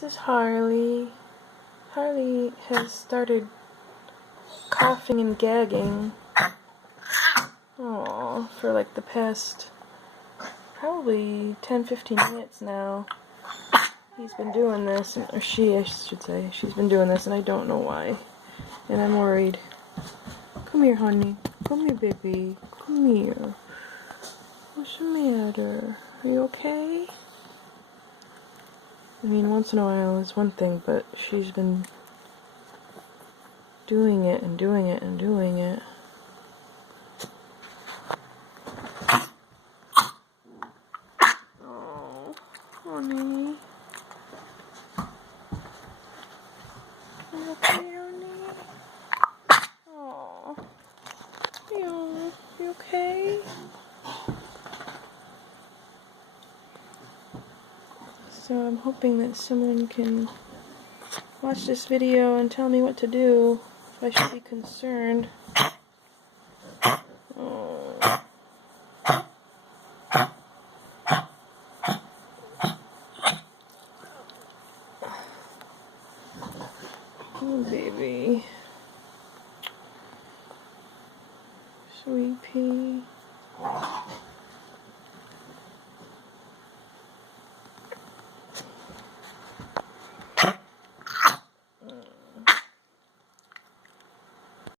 This is Harley. Harley has started coughing and gagging. Aww, for like the past probably 10-15 minutes now. He's been doing this, or she, I should say. She's been doing this, and I don't know why. And I'm worried. Come here, honey. Come here, baby. Come here. What's the matter? Are you okay? I mean, once in a while is one thing, but she's been doing it and doing it and doing it. Oh, honey. Are you okay, honey? Oh. You okay? So I'm hoping that someone can watch this video and tell me what to do, if I should be concerned. Oh. Oh, baby. Sweet pea.